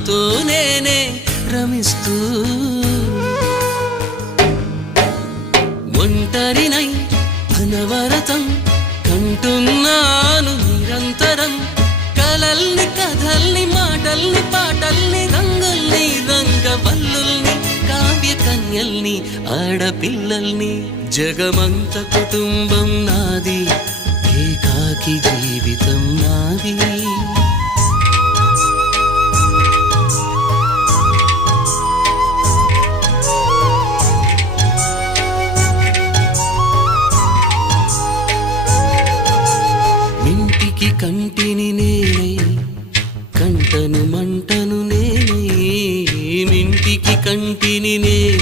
నాతో నేనే రమిస్తూ ఒంటరినై అనవరతం కంటున్నాను నిరంతరం కలల్ని కథల్ని మాటల్ని పాటల్ని రంగుల్ని రంగవల్లుల్ని కావ్య కన్యల్ని ఆడపిల్లల్ని జగమంత కుటుంబం నాది ఏకాకి జీవితం నాది ఇంటికి కంటిని నేనే కంటను మంటను నేనే ఇంటికి కంటిని నేనే